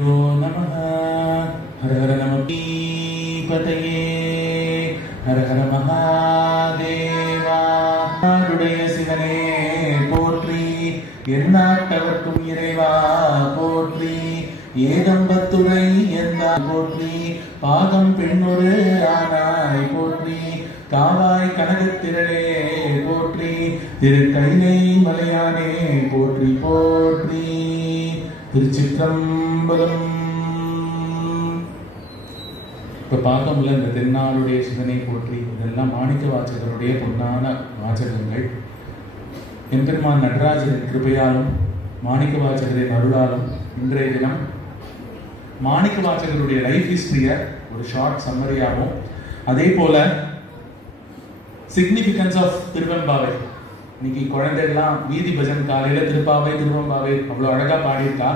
நமஹ ஹர ஹர நம பதையே ஹர ஹர மகாதேவா. நாடுடைய சிவனே போற்றி, எந்நாட்டவர்க்கும் இறைவா போற்றி, ஏகம்பத்துரை எந்தா போற்றி, பாகம் பெண்ணொரு ஆனாய் போற்றி, காவாய் கனகத்திரளே போற்றி, திரு கைலை மலையானே போற்றி போற்றி. திருச்சிற்றம்பலம். இப்ப பார்க்கமுள்ள இந்த தென்னாளுடைய சிவனை போற்றி இதெல்லாம் மாணிக்க வாசகருடைய பொன்னான வாசகங்கள். எம்பெருமான் நடராஜரின் கிருபையாலும் மாணிக்க வாசகரின் அருளாலும் இன்றைய தினம் மாணிக்க வாசகருடைய லைஃப் ஹிஸ்டரிய ஒரு ஷார்ட் சம்மரியாகவும், அதே போல சிக்னிபிகன்ஸ் ஆஃப் திருவெம்பாவை. இன்னைக்கு குழந்தைகள்லாம் வீதி பஜன் காலையில திருப்பாவை திருவெம்பாவை அவ்வளவு அழகா பாடியிருக்கா.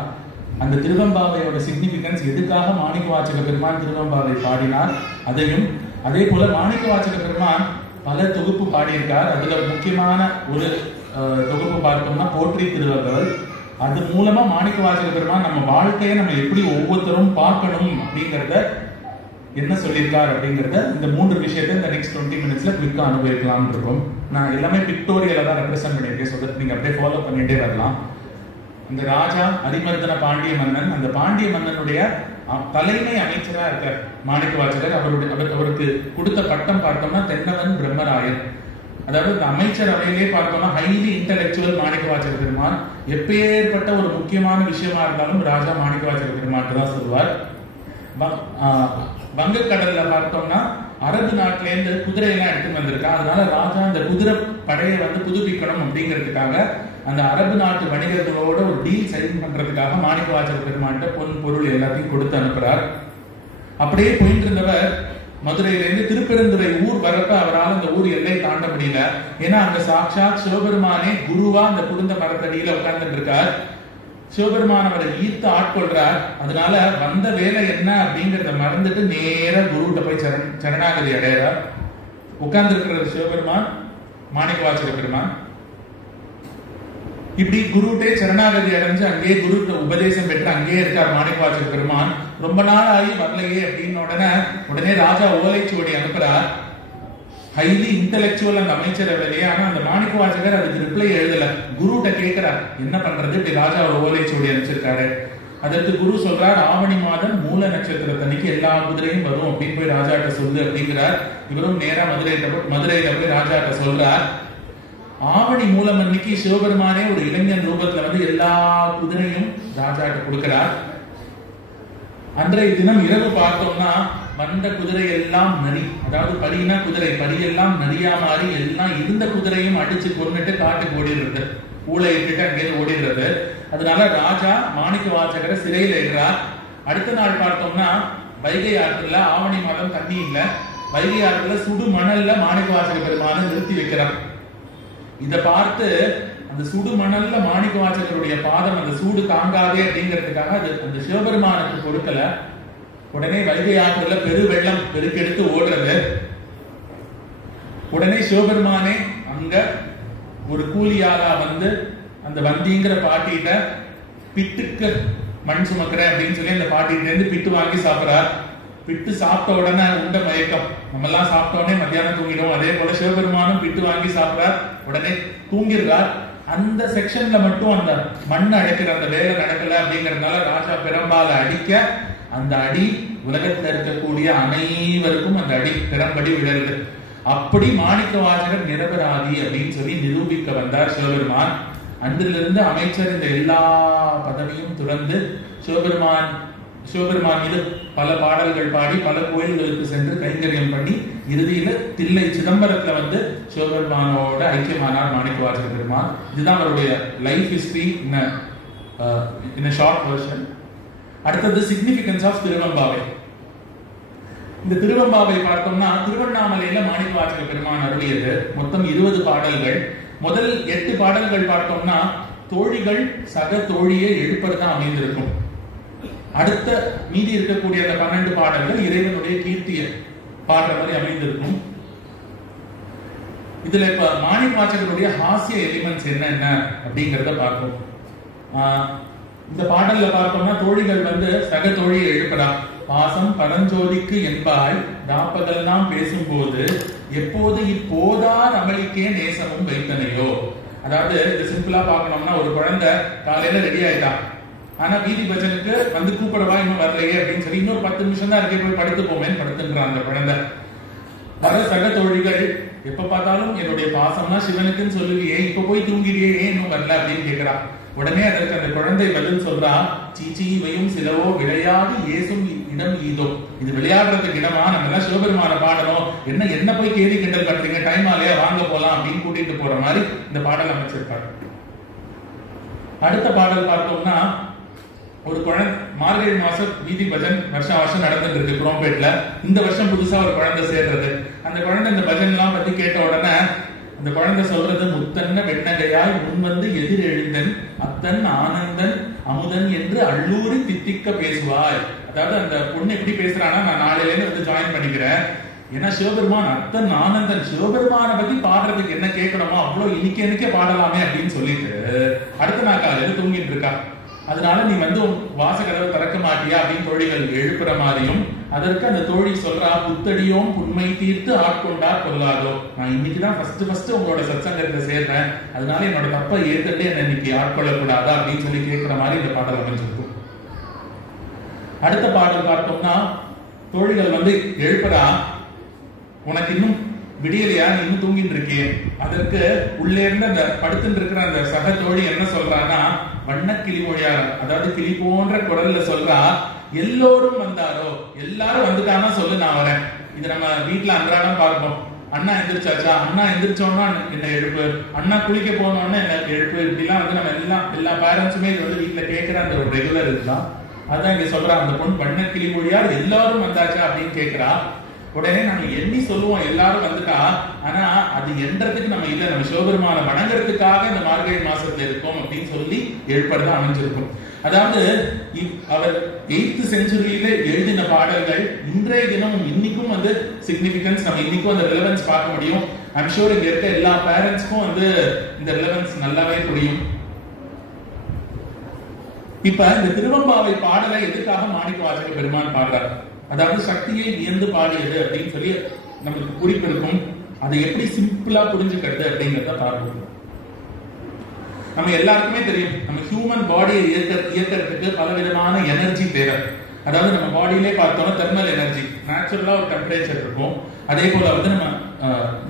அந்த திருவெம்பாவையோட சிக்னிபிகன்ஸ், எதுக்காக மாணிக்க வாசக பெருமான் திருவெம்பாவை பாடினார் அதையும், அதே போல மாணிக்க வாசக பெருமான் பல தொகுப்பு பாடியிருக்கார். அதுல முக்கியமான ஒரு தொகுப்பு பார்த்தோம்னா போற்றி திருவள்ளுவர். அது மூலமா மாணிக்க வாசக பெருமான் நம்ம வாழ்க்கையை நம்ம எப்படி ஒவ்வொருத்தரும் பார்க்கணும் அப்படிங்கறத என்ன சொல்லியிருக்கார் அப்படிங்கறத இந்த 3 விஷயத்தை இந்த நெக்ஸ்ட் 20 மினிட்ஸ்ல குவிக்கா அனுபவிக்கலாம் இருக்கும். நான் எல்லாமே பிக்டோரியலா தான் ரெப்ரசென்ட் பண்ணியிருக்கேன். ஸோ தட் நீங்க அப்படியே ஃபாலோ பண்ணிட்டே வரலாம். இந்த ராஜா அரிமர்தன பாண்டிய மன்னன், அந்த பாண்டிய மன்னனுடைய தலைமை அமைச்சரா இருக்கார் மாணிக்க வாசகர். அவருக்கு கொடுத்த பட்டம் பார்த்தோம்னா தென்னவன் பிரம்மராயர். அதாவது இந்த அமைச்சர் அவையிலே பார்த்தோம்னா ஹைலி இன்டலெக்சுவல் மாணிக்க வாசக பெருமான். எப்பேற்பட்ட ஒரு முக்கியமான விஷயமா இருந்தாலும் ராஜா மாணிக்க வாசக பெருமான் தான் சொல்லுவார். வங்கக்கடல்ல பார்த்தோம்னா அரபு நாட்டில இருந்து குதிரையெல்லாம் எடுத்து வந்திருக்கா. அதனால ராஜா அந்த குதிரை படையை புதுப்பிக்கணும் அப்படிங்கிறதுக்காக அந்த அரபு நாட்டு வணிகர்களோட ஒரு டீல் சைன் பண்றதுக்காக மாணிக்க வாசக பெருமான்கிட்ட பொன் பொருள் எல்லாத்தையும் கொடுத்து அனுப்புறார். அப்படியே போயிட்டு இருந்தவர் மதுரையிலிருந்து திருப்பெருந்துறை ஊர் வரப்ப அவரால் அந்த ஊர் எல்லை தாண்ட முடியல. ஏன்னா அங்க சாட்சாத் சிவபெருமானே குருவா அந்த குருந்த மரத்தடியில உட்கார்ந்துட்டு இருக்கார். சிவபெருமான் அவரை ஈர்த்து ஆட்கொள்றார். அதனால வந்த வேலை என்ன அப்படிங்கறத மறந்துட்டு நேர குருகிட்ட போய் சரணாகதி அடைகிறார். உட்கார்ந்து இருக்கிற சிவபெருமான் மாணிக்க வாசக பெருமான் இப்படி குருட்டே சரணாகதி அடைஞ்சு அங்கேயே குரு உபதேசம் பெற்று அங்கேயே இருக்கார் மாணிக்க வாசக பெருமான். ரொம்ப நாள் ஆகி வரலையே அப்படின்னு உடனே ராஜா ஓலைச்சுவடி அனுப்புறார். ஹைலி இன்டலெக்சுவல் அந்த அமைச்சர் இல்லையா, ஆனா அந்த மாணிக்க வாசகர் அதுக்கு ரிப்ளை எழுதல. குருட்ட கேட்கிறார் என்ன பண்றது, இப்படி ராஜா ஒரு ஓலைச்சுவடி அனுப்பிச்சிருக்காரு. அதற்கு குரு சொல்றார், ஆவணி மாதம் மூல நட்சத்திரத்தன்னைக்கு எல்லா குதிரையும் வரும் அப்படின்னு போய் ராஜாட்ட சொல்லு அப்படிங்கிறார். இவரும் நேரா மதுரையில போய் ராஜாட்ட சொல்றார். ஆவணி மூலம் அன்னைக்கு சிவபெருமானே ஒரு இளைஞன் ரூபத்துல எல்லா குதிரையும் ராஜாட்ட கொடுக்கிறார். அன்றைய தினம் இரவு பார்த்தோம்னா வந்த குதிரை எல்லாம் நரி, அதாவது படினா குதிரை, படியெல்லாம் நரியா மாறி எல்லாம் இருந்த குதிரையும் அடிச்சு கொண்டுட்டு காட்டுக்கு ஓடிடுறது, ஊழை இட்டுட்டு அங்கேயிருந்து ஓடிடுறது. அதனால ராஜா மாணிக்க வாசகரை சிறையில் இடுறார். அடுத்த நாள் பார்த்தோம்னா வைகை ஆற்றுல ஆவணி மாதம் தண்ணி இல்ல, வைகை ஆற்றுல சுடு மணல்ல மாணிக்க வாசக பெருமான நிறுத்தி வைக்கிறார். இத பார்த்து அந்த சுடு மணல்ல மாணிக்க வாசகருடைய பாதம் அந்த சூடு தாங்காதே அப்படிங்கிறதுக்காக அது அந்த சிவபெருமானுக்கு கொடுக்கல. உடனே வைகை ஆற்றுல பெருவெள்ளம் பெருக்கெடுத்து ஓடுறது. உடனே சிவபெருமானே அங்க ஒரு கூலியாளா அந்த வந்திங்கிற பாட்டிட்ட பிட்டுக்கு மண் சுமக்கிறேன் அப்படின்னு சொல்லி அந்த பாட்டிட்ட இருந்து பிட்டு வாங்கி சாப்பிடுறார். பிட்டு சாப்பிட்ட உடனே உண்ட மயக்கம், நம்ம எல்லாம் சாப்பிட்ட உடனே மத்தியானம் தூங்கிடும். அதே போல சிவபெருமானும் பிட்டு வாங்கி சாப்பிடுறார், உடனே தூங்கிடுறார். அந்த செக்ஷன்ல மட்டும் அந்த மண் அடைக்கிற அந்த வேலை நடக்கல அப்படிங்கறதுனால ராஜா பெரும்பால அடிக்க அந்த அடி உலகத்துல இருக்கக்கூடிய அனைவருக்கும் அந்த அடி திறம்படி விழருது. அப்படி மாணிக்க வாசகர் நிரபராதி அப்படின்னு சொல்லி நிரூபிக்க வந்தார் சிவபெருமான். அன்றிலிருந்து அமைச்சர் இந்த எல்லா பதவியும் துறந்து சிவபெருமான் மீது பல பாடல்கள் பாடி பல கோயில்களுக்கு சென்று கைங்கரியம் பண்ணி இறுதியில தில்லை சிதம்பரத்துல சிவபெருமானோட ஐக்கியமானார் மாணிக்க வாசக பெருமான். இதுதான் அவருடைய life history in short version. அடுத்தது சிக்னிபிகன்ஸ் ஆஃப் திருவெம்பாவை. இந்த திருவெம்பாவை பார்த்தோம்னா திருவண்ணாமலையில மாணிக்க வாசக பெருமான் அருளியது மொத்தம் 20 பாடல்கள். முதல் 8 பாடல்கள் பார்த்தோம்னா தோழிகள் சக தோழியை எழுப்பதான் அமைந்திருக்கும். அடுத்த மீதி இருக்கக்கூடிய அந்த 12 பாடல்கள் இறைவனுடைய கீர்த்தியை பாடுற மாதிரி அமைந்திருக்கும். இதுல இப்ப மாணிக்க வாசகருடைய ஹாஸ்ய எலிமெண்ட்ஸ் என்னென்ன அப்படிங்கறத பார்ப்போம். இந்த பாடல்ல பார்த்தோம்னா தோழிகள் வந்து சக தோழியை எழுப்புறா. பாசம் பரஞ்சோதிக்கு என்பாய் தாப்பகெல்லாம் பேசும்போது எப்போது இப்போதார் அமளிக்கே நேசமும் வைத்தனையோ. அதாவது இது சிம்பிளா பார்க்கணும்னா, ஒரு குழந்தை காலையில ரெடி ஆயிட்டா, ஆனா வீதி பஜனுக்கு வந்து கூப்பிடவா இன்னும் வரலையே அப்படின்னு சொல்லி இன்னொரு 10 நிமிஷம் தான் இருக்கே, போய் படுத்து போமேன்னு படுத்துன்றான் அந்த குழந்தை. வர சக தோழிகள் எப்ப பார்த்தாலும் என்னுடைய பாசம்னா சிவனுக்குன்னு சொல்லுவியே, இப்ப போய் தூங்கிறியே, ஏன் இன்னும் வரல அப்படின்னு கேட்கிறா. உடனே அதற்கு அந்த குழந்தை பதில் சொல்றா, சீச்சி இவையும் சிலவோ விளையாடி ஏசும் இடம் ஈதோ. இது விளையாடுறதுக்கு இடமா? நம்ம எல்லாம் சிவபெருமான பாடணும், என்ன போய் கேள்வி கிண்டல் பண்றீங்க, டைம் ஆலையா, வாங்க போலாம் அப்படின்னு கூட்டிட்டு போற மாதிரி இந்த பாடல் அமைச்சிருக்காரு. அடுத்த பாடல் பார்த்தோம்னா, ஒரு குழந்தை மார்கழி மாசம் வீதி பஜன் வருஷம் நடந்துட்டு இருக்கு குரோம்பேட்ல. இந்த வருஷம் புதுசா ஒரு குழந்தை சேர்றது. அந்த குழந்தை இந்த பஜன் எல்லாம் பத்தி கேட்ட உடனே அந்த குழந்தை சொல்றது, முத்தன்ன வெண்ணகையாய் முன்வந்து எதிர் எழுந்தன் அத்தன் ஆனந்தன் அமுதன் என்று அள்ளூரி தித்திக்க பேசுவாய். அதாவது அந்த பொண்ணு எப்படி பேசுறானா, நான் நாளையில இருந்து வந்து ஜாயின் பண்ணிக்கிறேன், ஏன்னா சிவபெருமான் அத்தன் ஆனந்தன், சிவபெருமான பத்தி பாடுறதுக்கு என்ன கேட்கணுமோ அவ்வளவு இன்னைக்கே பாடலாமே அப்படின்னு சொல்லிட்டு அடுத்த நாள் காலையில தூங்கிட்டு இருக்கா. அதனால நீ வந்து வாசகதவை திறக்க மாட்டியா அப்படின்னு தோழிகள் எழுப்புற மாதிரியும், அதற்கு அந்த தோழி சொல்றா, புத்தடியோம் புண்மை தீர்த்து ஆட்கொண்டா கொள்ளாதோ. நான் இன்னைக்குதான் ஃபர்ஸ்ட் உங்களோட சத்சங்கத்துல சேர்றேன், அதனால என்னோட தப்பை ஏத்துட்டு என்ன இன்னைக்கு ஆட்கொள்ளக்கூடாதா அப்படின்னு சொல்லி கேட்கிற மாதிரி இந்த பாடல் அமைஞ்சிருக்கும். அடுத்த பாடல் பார்த்தோம்னா, தோழிகள் வந்து எழுப்புறா, உனக்கு இன்னும் விடியலையா, நீ இன்னும் தூங்கிட்டு இருக்கேன். அதற்கு உள்ளே இருந்து அந்த படுத்துட்டு இருக்கிற அந்த சக தோழி என்ன சொல்றான்னா, வண்ண கிளி மொழியார், அதாவது கிளி போன்ற குரல்ல சொல்றா, எல்லோரும் வந்தாரோ, எல்லாரும் வந்துட்டானா சொல்லு, நான் வரேன். இது நம்ம வீட்டுல அன்றாடம் பார்ப்போம். அண்ணா எந்திரிச்சாச்சா, அண்ணா எந்திரிச்சோன்னா என்ன எழுப்பு, அண்ணா குளிக்க போனோன்னு என்ன எழுப்பு, இப்படிலாம் வந்து நம்ம எல்லா பேரண்ட்ஸுமே இது வந்து வீட்டுல கேட்கிற அந்த ஒரு ரெகுலர் இதுதான். அதான் இங்க சொல்றா, அந்த பொண்ணு வண்ண கிளி மொழியார் எல்லாரும் வந்தாச்சா அப்படின்னு கேட்கிறா. உடனே நம்ம எண்ணி சொல்லுவோம் எல்லாரும் வந்துட்டா, ஆனா அது என்றதுக்கு நம்ம இல்ல, நம்ம சிவபெருமான வணங்குறதுக்காக இந்த மார்கழி மாசத்துல இருக்கோம் அப்படின்னு சொல்லி எழுப்பறதா அமைஞ்சிருக்கும். அதாவது அவர் 8th செஞ்சுரியில எழுதின பாடல்கள் இன்றைய தினம் இன்னைக்கும் வந்து சிக்னிபிகன்ஸ், நம்ம இன்னைக்கும் அந்த ரிலவன்ஸ் பார்க்க முடியும். ஐம் ஷூர் இங்க இருக்க எல்லா பேரண்ட்ஸ்க்கும் வந்து இந்த ரிலவன்ஸ் நல்லாவே புரியும். இப்ப இந்த திருவம்பாவை பாடலை எதுக்காக மாணிக்கவாசக பெருமான் பாடுறார்? அதாவது சக்தியை வியந்து பாடியது அப்படின்னு சொல்லி நமக்கு குறிப்பிருக்கும். அதை எப்படி சிம்பிளா புரிஞ்சுக்கிறது அப்படிங்கிறத பார்க்கணும். நம்ம எல்லாருக்குமே தெரியும், நம்ம ஹியூமன் பாடியை இயக்கிறதுக்கு பலவிதமான எனர்ஜி தேவை. அதாவது நம்ம பாடியிலே பார்த்தோம்னா தெர்மல் எனர்ஜி, நேச்சுரலா ஒரு டெம்பரேச்சர் இருக்கும். அதே போல வந்து நம்ம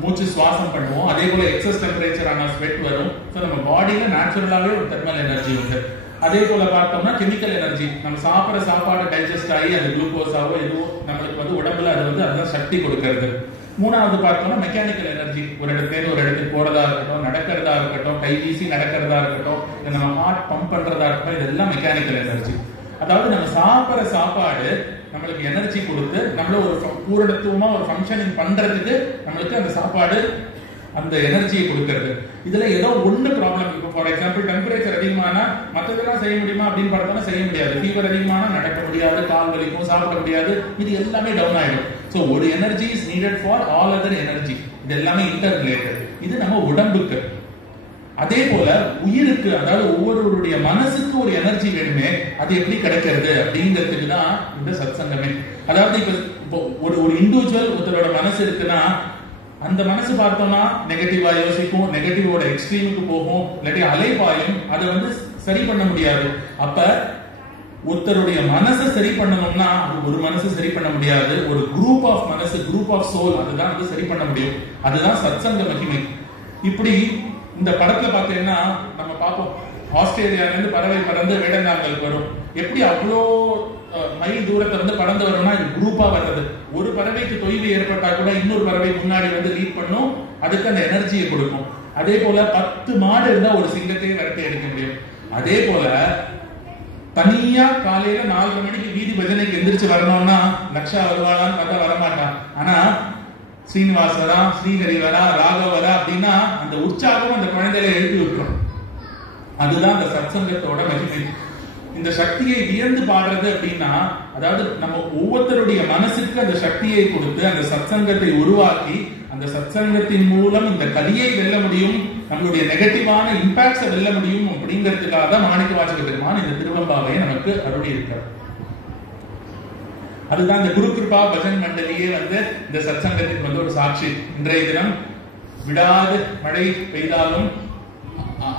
மூச்சு சுவாசம் பண்ணுவோம், அதே போல எக்ஸஸ் டெம்பரேச்சர் ஆன ஸ்வெட் வரும். ஸோ நம்ம பாடியில நேச்சுரலாவே ஒரு தெர்மல் எனர்ஜி உண்டு. அதே போல பார்த்தோம்னா கெமிக்கல் எனர்ஜி, நம்ம சாப்பிட்ற சாப்பாடு டைஜஸ்ட் ஆகி அது குளுக்கோஸாவோ எதுவோ நம்மளுக்கு வந்து உடம்புல அது வந்து அதுதான் சக்தி கொடுக்கறது. மூணாவது பார்த்தோம்னா மெக்கானிக்கல் எனர்ஜி, ஒரு இடத்துல ஒரு இடத்துக்கு போறதா இருக்கட்டும், நடக்கிறதா இருக்கட்டும், கை வீசி நடக்கிறதா இருக்கட்டும், நம்ம ஹார்ட் பம்ப் பண்றதா இருக்கட்டும், இதெல்லாம் மெக்கானிக்கல் எனர்ஜி. அதாவது நம்ம சாப்பிட்ற சாப்பாடு நம்மளுக்கு எனர்ஜி கொடுத்து நம்மள ஒரு பூரணத்துவமா ஒரு ஃபங்க்ஷனிங் பண்றதுக்கு நம்மளுக்கு அந்த சாப்பாடு அந்த எனர்ஜியை கொடுக்கிறது. இதுல ஏதோ ஒண்ணு ப்ராப்ளம் இருக்கும். ஃபார் எக்ஸாம்பிள், டெம்பரேச்சர் அதிகமானா மற்றதெல்லாம் செய்ய முடியுமா அப்படின்னு பார்த்தோம்னா செய்ய முடியாது. ஃபீவர் அதிகமானா நடக்க முடியாது, கால் வலிக்கும், சாப்பிட முடியாது, இது எல்லாமே டவுன் ஆயிடும். ஸோ ஒரு energy is needed for all other energy. இது எல்லாமே இன்டர் ரிலேட்டட். இது நம்ம உடம்புக்கு. அதே போல உயிருக்கு, அதாவது ஒவ்வொருவருடைய மனசுக்கு ஒரு எனர்ஜி வேணுமே, அது எப்படி கிடைக்கிறது அப்படிங்கிறதுக்கு தான் இந்த சத்சங்கமே. அதாவது இப்போ ஒரு இண்டிவிஜுவல் ஒருத்தரோட மனசு இருக்குன்னா அந்த மனசு பார்த்தோம்னா நெகட்டிவா யோசிக்கும், நெகட்டிவோட எக்ஸ்ட்ரீமுக்கு போகும், இல்லாட்டி அலைபாயும், அதை வந்து சரி பண்ண முடியாது. அப்ப ஒருத்தருடைய மனசை சரி பண்ணணும்னா அது ஒரு மனசு சரி பண்ண முடியாது, ஒரு குரூப் ஆஃப் மனசு, குரூப் ஆஃப் சோல், அதுதான் வந்து சரி பண்ண முடியும். அதுதான் சத்சங்க மகிமை. இப்படி இந்த படத்துல பார்த்தீங்கன்னா நம்ம பார்ப்போம், ஆஸ்திரேலியால இருந்து பறவை பறந்து வேடந்தாங்கலுக்கு வரும். எப்படி அவ்வளோ மைல் தூரத்தை வந்து பறந்து வரும்னா இது குரூப்பா வர்றது. ஒரு பறவைக்கு தொய்வு ஏற்பட்டா கூட இன்னொரு பறவை முன்னாடி வந்து லீட் பண்ணும், அதுக்கு அந்த எனர்ஜியை கொடுக்கும். அதே போல 10 மாடு இருந்தா ஒரு சிங்கத்தையும் விரட்டி எடுக்க முடியும். அதே போல தனியா காலையில 4 மணிக்கு வீதி பஜனைக்கு எந்திரிச்சு வரணும்னா லக்ஷா வருவாளான்னு பார்த்தா வரமாட்டான். ஆனா ஸ்ரீனிவாஸ் வரா, ஸ்ரீஹரி வரா, ராகவ வரா அப்படின்னா அந்த உற்சாகம் அந்த குழந்தையில எழுப்பி விட்டுரும். அதுதான் அந்த சத்சங்கத்தோட மகிமை. இந்த சக்தியை வியந்து பாடுறது அப்படின்னா, அதாவது நம்ம ஒவ்வொருத்தருடைய மனசுக்கு அந்த சக்தியை கொடுத்து அந்த சத்சங்கத்தை உருவாக்கி அந்த சத்சங்கத்தின் மூலம் இந்த கலியை வெல்ல முடியும், நம்மளுடைய நெகட்டிவான இம்பாக்ட்ஸை வெல்ல முடியும் அப்படிங்கிறதுக்காக தான் மாணிக்கவாசக பெருமான் இந்த திருவெம்பாவையை நமக்கு அருளி இருக்கிறார். அதுதான் இந்த குரு கிருபா பஜன் மண்டலியே இந்த சத்சங்கத்துக்கு ஒரு சாட்சி. இன்றைய தினம் விடாது மழை பெய்தாலும்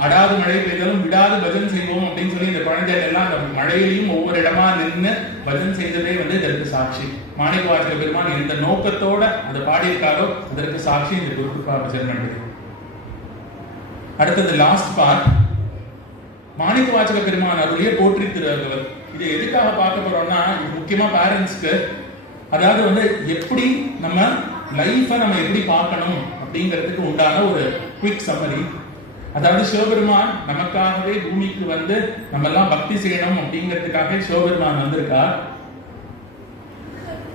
அடாது மழை பெய்தாலும் விடாது பஜன் செய்வோம் அப்படின்னு சொல்லி இந்த குழந்தைகள் எல்லாம் அந்த மழையிலையும் ஒவ்வொரு இடமா நின்று பஜன் செய்ததே இதற்கு சாட்சி. மாணிக்கவாசக பெருமான் எந்த நோக்கத்தோட அதை பாடியிருக்காரோ அதற்கு சாட்சி இந்த குரு கிருபா பஜன் மண்டலி. அடுத்தது லாஸ்ட் பார்ட், மாணிக்கவாசக பெருமான் அருளிய போற்றி திருவள்ளுவர். இது எதுக்காக பார்க்க போறோம்னா, முக்கியமா பேரண்ட்ஸ்க்கு, அதாவது எப்படி நம்ம லைஃபை நம்ம எப்படி பார்க்கணும் அப்படிங்கிறதுக்கு உண்டான ஒரு குவிக் சம்மரி. அதாவது சிவபெருமான் நமக்காகவே பூமிக்கு நம்ம எல்லாம் பக்தி செய்யணும் அப்படிங்கிறதுக்காக சிவபெருமான் வந்திருக்கார்.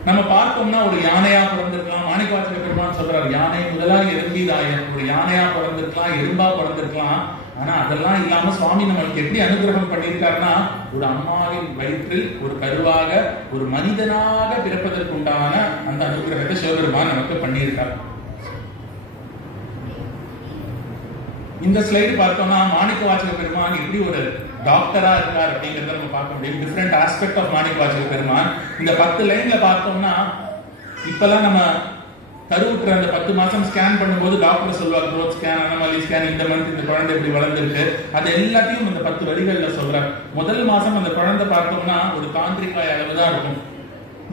நம்ம பார்த்தோம்னா ஒரு யானையா பிறந்திருக்கலாம். மாணிக்கவாசக பெருமான் சொல்றார், யானை முதலாக எறும்பிதாயம், ஒரு யானையா பிறந்திருக்கலாம், எறும்பா பிறந்திருக்கலாம். ஆனா அதெல்லாம் இல்லாம சுவாமி நம்மளுக்கு எப்படி அனுகிரகம் பண்ணியிருக்காருன்னா, ஒரு அம்மாவின் வயிற்றில் ஒரு கருவாக ஒரு மனிதனாக பிறப்பதற்குண்டான அந்த அனுகிரகத்தை சிவபெருமான் நமக்கு பண்ணியிருக்கார். இந்த ஸ்லைடு பார்த்தோம்னா மாணிக்கவாசக பெருமான் எப்படி ஒரு டாக்டரா இருக்கார் அப்படிங்கறத நம்ம பார்க்க முடியும். டிஃபரெண்ட் ஆஸ்பெக்ட் ஆஃப் மாணிக்கவாசக பெருமான். இந்த 10 லைன்ல பார்த்தோம்னா, இப்பெல்லாம் நம்ம கருவுற்ற அந்த 10 மாசம் ஸ்கேன் பண்ணும்போது டாக்டர் சொல்லுவார், க்ரோத் ஸ்கேன், அனமாலி ஸ்கேன், இந்த மந்த் இந்த குழந்தை இப்படி வளர்ந்துருக்கு, அது எல்லாத்தையும் இந்த 10 வரிகள்ல சொல்றார். முதல் மாசம் அந்த குழந்தை பார்த்தோம்னா ஒரு தாந்திரிக்காய் அளவுதான் இருக்கும்.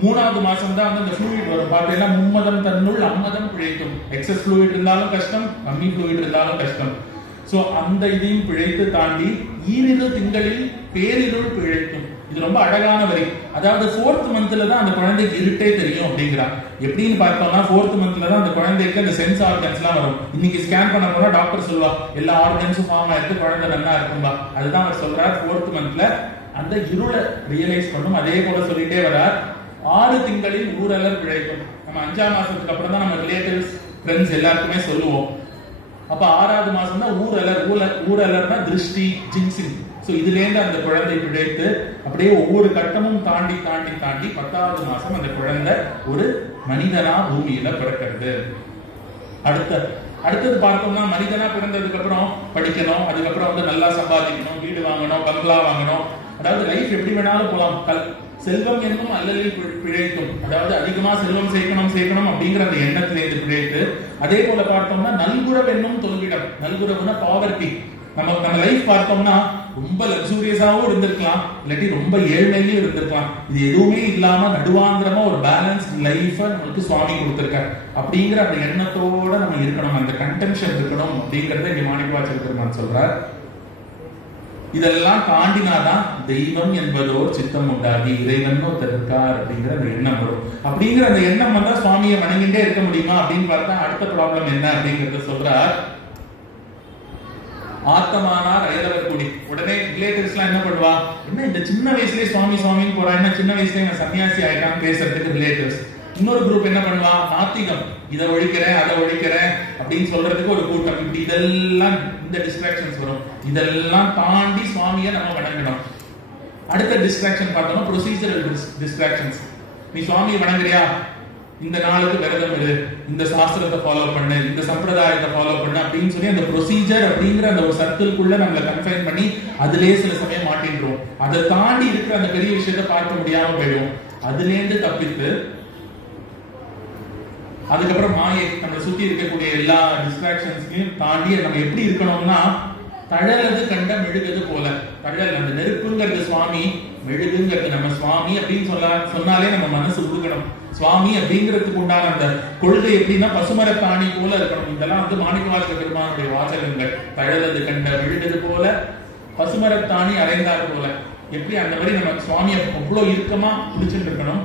3வது மாசம் தான் அந்த ஃப்ளூயிட் வரும். பார்த்தீங்கன்னா மும்மதம் தன்னுள் அம்மதம் பிழைக்கும். எக்ஸஸ் ஃப்ளூயிட் இருந்தாலும் கஷ்டம், கம்மி ஃப்ளூயிட் இருந்தாலும் கஷ்டம். சோ அந்த இதையும் பிழைத்து தாண்டி ஈரிரு திங்களில் பேரிருள் பிழைக்கும். இது ரொம்ப அழகான வரி. அதாவது 4th மந்த்ல தான் அந்த குழந்தைக்கு இருட்டே தெரியும் அப்படிங்கிறார். எப்படின்னு பார்த்தோம்னா 4th மந்த்ல தான் அந்த குழந்தைக்கு அந்த சென்ஸ் ஆர்கன்ஸ் எல்லாம் வரும். இன்னைக்கு ஸ்கேன் பண்ண போனா டாக்டர் சொல்லுவா எல்லா ஆர்கன்ஸும் ஃபார்ம் ஆயிருக்கு, குழந்தை நல்லா இருக்கும்பா. அதுதான் அவர் சொல்றார், 4th மந்த்ல அந்த இருளை ரியலைஸ் பண்ணும். அதே போல சொல்லிட்டே வரார், 6 திங்களில் ஊரலர் பிழைக்கும். நம்ம 5ஆம் மாசத்துக்கு அப்புறம் தான் நம்ம ரிலேட்டிவ்ஸ் ஃப்ரெண்ட்ஸ் எல்லாருக்குமே சொல்லுவோம். அப்ப 6வது மாசம் தான் ஊரலர்னா திருஷ்டி, ஜின்சிங். சோ இதுல இருந்து அந்த குழந்தை பிழைத்து அப்படியே ஒவ்வொரு கட்டமும் தாண்டி தாண்டி தாண்டி 10வது மாசம் அந்த குழந்தை ஒரு மனிதனா பூமியில பிறக்கிறது. அடுத்தது பார்த்தோம்னா, மனிதனா பிறந்ததுக்கு அப்புறம் படிக்கணும், அதுக்கப்புறம் நல்லா சம்பாதிக்கணும், வீடு வாங்கணும், பங்களா வாங்கணும். அதாவது லைஃப் எப்படி வேணாலும் போலாம். செல்வம் என்னும் அல்லலில் பிழைக்கும். அதாவது அதிகமா செல்வம் சேர்க்கணும் அப்படிங்கிற அந்த எண்ணத்திலிருந்து பிழைத்து, அதே போல பார்த்தோம்னா நல்குறவு என்னும் தொல்விடம். நல்குறவுனா பாவர்ட்டி. நம்ம லைஃப் பார்த்தோம்னா ரொம்ப லக்ஸூரியஸாவும் இருந்திருக்கலாம், இல்லாட்டி ரொம்ப ஏழ்மையிலும் இருந்திருக்கலாம். இது எதுவுமே இல்லாம நடுவாந்திரமா ஒரு பேலன்ஸ் லைஃப நமக்கு சுவாமி கொடுத்திருக்காரு. அப்படிங்கிற அந்த எண்ணத்தோட நம்ம இருக்கணும், அந்த கன்டென்ஷன் இருக்கணும் அப்படிங்கறத இங்க மாணிக்கவாசக பெருமான் சொல்றார். இதெல்லாம் தாண்டினாதான் தெய்வம் என்பதோர் சித்தம் உண்டாகி இறைவன் ஒருத்தர் இருக்கார் அப்படிங்கிற அந்த எண்ணம் வரும். அப்படிங்கிற அந்த எண்ணம் வந்தா சுவாமியை வணங்கிட்டே இருக்க முடியுமா அப்படின்னு பார்த்தா அடுத்த ப்ராப்ளம் என்ன அப்படிங்கறத சொல்றார். ஆத்தமானார் அயலவர் கூடி. உடனே ரிலேட்டிவ்ஸ் எல்லாம் என்ன பண்ணுவா, என்ன இந்த சின்ன வயசுலயே சுவாமி சுவாமின்னு போறா, என்ன சின்ன வயசுலயே நான் சன்னியாசி ஆயிட்டான்னு பேசுறதுக்கு ரிலேட்டிவ்ஸ். இன்னொரு குரூப் என்ன பண்ணுவா, நாத்திகம், இதை ஒழிக்கிறேன் அதை ஒழிக்கிறேன் அப்படின்னு சொல்றதுக்கு ஒரு கூட்டம். இப்படி இதெல்லாம் இந்த டிஸ்ட்ராக்ஷன்ஸ் வரும். இதெல்லாம் தாண்டி சுவாமியை நம்ம வணங்கணும். அடுத்த டிஸ்ட்ராக்ஷன் பார்த்தோம்னா ப்ரொசீஜரல் டிஸ்ட்ராக்ஷன்ஸ். நீ சுவாமியை வணங்குறியா, இந்த நாளுக்கு விரதம் இரு, இந்த சாஸ்திரத்தை ஃபாலோ பண்ணு, இந்த சம்பிரதாயத்தை ஃபாலோ பண்ணு அப்படின்னு சொல்லி அந்த ப்ரொசீஜர் அப்படிங்கிற அந்த ஒரு சர்க்கிள்குள்ள நம்மளை கன்ஃபைன் பண்ணி அதிலே சில சமயம் மாட்டின்றோம். அதை தாண்டி இருக்கிற அந்த பெரிய விஷயத்தை பார்க்க முடியாம போயிடும். அதுல இருந்து தப்பித்து அதுக்கப்புறம் மாயை நம்மளை சுத்தி இருக்கக்கூடிய எல்லா டிஸ்ட்ராக்ஷன்ஸையும் தாண்டி நம்ம எப்படி இருக்கணும்னா, தழலது கண்ட மெழுகுது போல. தழல் அந்த நெருப்புங்கிறது சுவாமி, மெழுகுங்கிறது நம்ம சுவாமி அப்படின்னு சொன்னாலே நம்ம மனசு உருகணும். சுவாமி அப்படிங்கிறதுக்கு உண்டான அந்த கொள்கை எப்படின்னா பசுமரத்தாணி போல இருக்கணும். இதெல்லாம் மாணிக்கவாசக பெருமானுடைய வாசகங்கள். தழலது கண்ட மெழுகுது போல, பசுமரத்தாணி அரைந்தார் போல. எப்படி அந்த மாதிரி நம்ம சுவாமியை அவ்வளவு இறுக்கமா பிடிச்சிட்டு இருக்கணும்.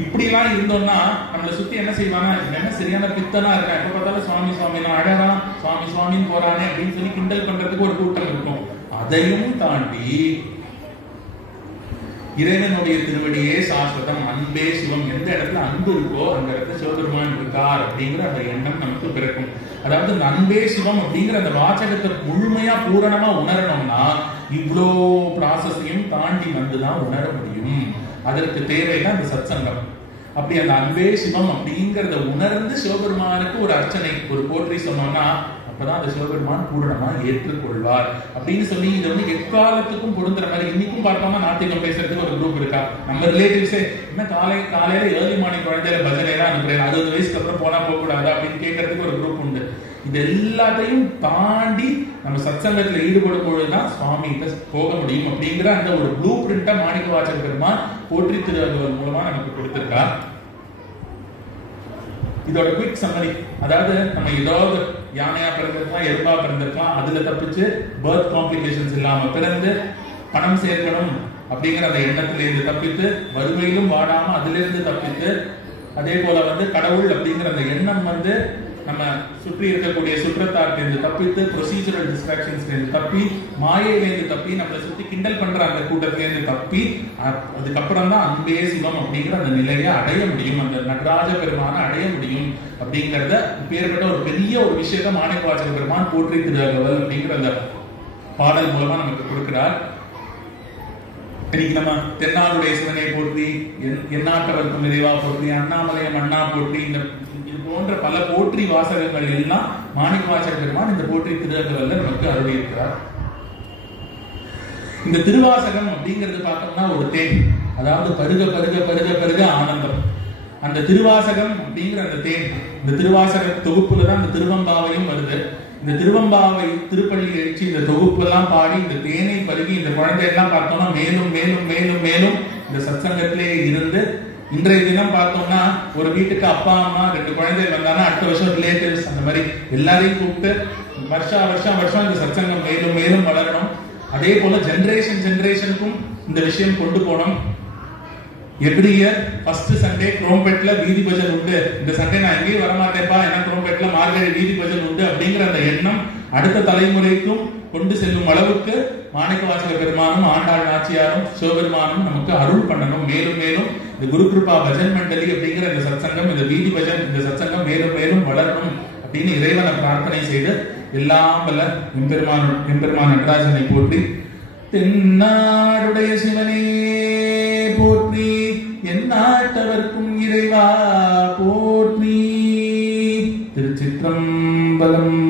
இப்படி எல்லாம் இருந்தோம்னா நம்மளை சுத்தி என்ன செய்வாங்க, என்ன சரியான பித்தனா இருக்கா, எப்ப பார்த்தாலும் சுவாமி சுவாமி அழகான் சுவாமி சுவாமின்னு போறானே அப்படின்னு சொல்லி கிண்டல் பண்றதுக்கு ஒரு கூட்டம் இருக்கும். அதையும் தாண்டி இறைவனுடைய திருவடியே சாஸ்வதம், அன்பே சிவம், எந்த இடத்துல அன்பு இருக்கோ அந்த இடத்துல சிவபெருமான் இருக்கார் அப்படிங்கிற அந்த எண்ணம் நமக்கு பிறக்கும். அதாவது அந்த அன்பே சிவம் அப்படிங்கிற அந்த வாசகத்தை முழுமையா பூரணமா உணரணும்னா இவ்வளோ ப்ராசஸையும் தாண்டி வந்துதான் உணர முடியும். அதற்கு தேவைதான் அந்த சத்சங்கம். அப்படி அந்த அன்பே சிவம் அப்படிங்கறத உணர்ந்து சிவபெருமானுக்கு ஒரு அர்ச்சனை ஒரு போற்றி சொன்னோம்னா அப்பதான் அந்த சிவபெருமான் பூரணமா ஏற்றுக்கொள்வார் அப்படின்னு சொல்லி இதை வந்து எக்காலத்துக்கும் பொருந்துற மாதிரி இன்னைக்கும் பார்த்தோம்னா நாத்திகம் பேசுறதுக்கு ஒரு குரூப் இருக்கா. நம்ம ரிலேட்டிவ்ஸே என்ன காலையில ஏர்லி மார்னிங் குழந்தையில பஜனை எல்லாம் அனுப்புறேன் 60 வயசுக்கு அப்புறம் போனா போக கூடாது அப்படின்னு கேட்கறதுக்கு ஒரு குரூப் உண்டு. இது எல்லாத்தையும் தாண்டி நம்ம சத்சங்கத்துல ஈடுபடும் பொழுதுதான் சுவாமி கிட்ட போக முடியும் அப்படிங்கிற அந்த ஒரு ப்ளூ பிரிண்டா மாணிக்கவாசக பெருமான் போற்றி திருவள்ளுவர் மூலமா நமக்கு கொடுத்திருக்கார். இதோட குவிக் சம்மரி, அதாவது நம்ம ஏதாவது யானையா பிறந்திருக்கலாம், எறும்பா பிறந்திருக்கலாம், அதுல தப்பிச்சு பர்த் காம்ப்ளிகேஷன்ஸ் இல்லாம பிறந்து பணம் சேர்க்கணும் அப்படிங்கிற அந்த எண்ணத்துல இருந்து தப்பித்து, வறுமையிலும் வாடாம அதுல இருந்து தப்பித்து, அதே போல வந்து கடவுள் அப்படிங்கிற அந்த எண்ணம் வந்து நம்ம சுற்றி இருக்கக்கூடிய சுற்றத்தார்லேருந்து தப்பித்து, ப்ரொசீஜரல் டிஸ்ட்ராக்ஷன்ஸ்லேருந்து தப்பி, மாயையிலேருந்து தப்பி, நம்மளை சுற்றி கிண்டல் பண்ற அந்த கூட்டத்திலேருந்து தப்பி, அதுக்கப்புறம் தான் அன்பே சிவம் அப்படிங்கிற அந்த நிலையை அடைய முடியும், அந்த நடராஜ பெருமான அடைய முடியும் அப்படிங்கிறத பேர்பட்ட ஒரு பெரிய ஒரு விஷயத்த மாணிக்கவாசக பெருமான் போற்றி திருவள்ளுவர் அப்படிங்கிற அந்த பாடல் மூலமா நமக்கு கொடுக்கிறார். இன்னைக்கு நம்ம தென்னாடுடைய சிவனை போற்றி, எந்நாட்டவர்க்கும் இறைவா போற்றி, அண்ணாமலையம் அண்ணா போற்றி, இந்த இது போன்ற பல போற்றி வாசகங்கள் எல்லாம் மாணிக்கவாசக பெருமான் இந்த போற்றி திருவள்ளுவர்ல நமக்கு அருளியிருக்கிறார். இந்த திருவாசகம் அப்படிங்கிறது பார்த்தோம்னா ஒரு தேன், அதாவது பருக பருக பருக பருக ஆனந்தம். அந்த திருவாசகம் அப்படிங்கிற அந்த தேன், இந்த திருவாசக தொகுப்புலதான் அந்த திருவம்பாவையும் வருது. இந்த திருவம்பாவை திருப்பள்ளி எழுச்சி இந்த தொகுப்பு எல்லாம் பாடி இந்த தேனை பருகி இந்த குழந்தை எல்லாம் பார்த்தோம்னா மேலும் மேலும் மேலும் மேலும் இந்த சத்சங்கத்திலே இருந்து, இன்றைய தினம் பார்த்தோம்னா ஒரு வீட்டுக்கு அப்பா அம்மா 2 குழந்தைகள் வந்தாங்கன்னா அடுத்த வருஷம் ரிலேட்டிவ்ஸ் அந்த மாதிரி எல்லாரையும் கூப்பிட்டு வருஷம் இந்த சத்சங்கம் மேலும் மேலும் வளரணும். அதே போல ஜெனரேஷனுக்கும் இந்த விஷயம் கொண்டு போனோம். எவ்ரி இயர் ஃபர்ஸ்ட் சண்டே குரோம்பேட்ல வீதி பஜன் உண்டு, இந்த சண்டே நான் எங்கேயும் வரமாட்டேப்பா ஏன்னா குரோம்பேட்ல மார்கழி வீதி பஜன் உண்டு அப்படிங்கிற அந்த எண்ணம் அடுத்த தலைமுறைக்கும் கொண்டு செல்லும் அளவுக்கு மாணிக்கவாசக பெருமானும் ஆண்டாள் நாச்சியாரும் சிவபெருமானும் நமக்கு அருள் பண்ணணும். மேலும் மேலும் இந்த குரு கிருபா பஜன் மண்டலி அப்படிங்கிற இந்த சத்சங்கம், இந்த வீதி பஜன், இந்த சத்சங்கம் மேலும் மேலும் வளரணும் அப்படின்னு இறைவனை பிரார்த்தனை செய்து எல்லாம் வல்ல எம்பெருமான் நடராஜனை போற்றி, தென்னாடுடைய சிவனே போற்றி, எந்நாட்டவர்க்கும் இறைவா போற்றி. திருச்சிற்றம்பலம்.